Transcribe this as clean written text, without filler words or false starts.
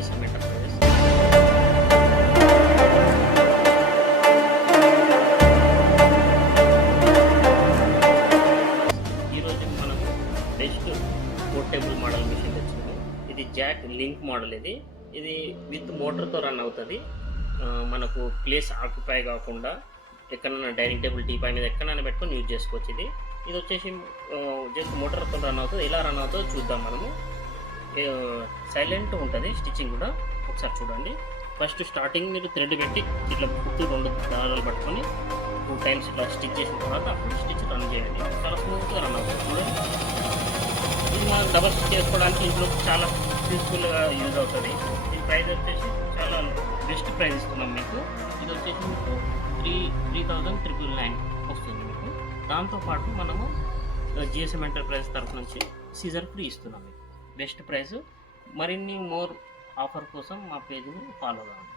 GSM enterprises. ఈరోజు మనము best portable model machine తెచ్చింది. ఇది జాక్ లింక్ మోడల్. ఇది విత్ మోటార్తో రన్ అవుతుంది. మనకు ప్లేస్ ఆక్యుపై కాకుండా ఎక్కడైనా డైనింగ్ టేబుల్ టీపాయ్ మీద ఎక్కడైనా పెట్టుకొని యూజ్ చేసుకోవచ్చు. ఇది వచ్చేసి జస్ట్ మోటార్తో రన్ అవుతుంది. ఎలా రన్ అవుతుందో చూద్దాం మనము. సైలెంట్ ఉంటుంది. స్టిచ్చింగ్ కూడా ఒకసారి చూడండి. ఫస్ట్ స్టార్టింగ్ మీరు థ్రెడ్ పెట్టి ఇట్లా కుట్టు 2 దారాలు పట్టుకొని 2 టైమ్స్ ఇట్లా స్టిచ్ చేసిన తర్వాత అప్పుడు స్టిచ్ రన్ చేయండి. చాలా స్మూత్గా రన్ అవుతుంది. చూడండి, ఇది మనం డబల్ స్టిచ్ చేసుకోవడానికి ఇంట్లో చాలా యూస్ఫుల్గా యూజ్ అవుతుంది. ఈ ప్రైస్ వచ్చేసి చాలా బెస్ట్ ప్రైస్ ఇస్తున్నాం మీకు. ఇది వచ్చేసి మీకు 3,999 వస్తుంది మీకు. దాంతోపాటు మనము జిఎస్ఎం ఎంటర్ప్రైజ్ తరఫు నుంచి సీజర్ ఫ్రీ ఇస్తున్నాం మీకు. Best price. మరిన్ని మోర్ ఆఫర్ కోసం మా పేజ్ని ఫాలో కావండి.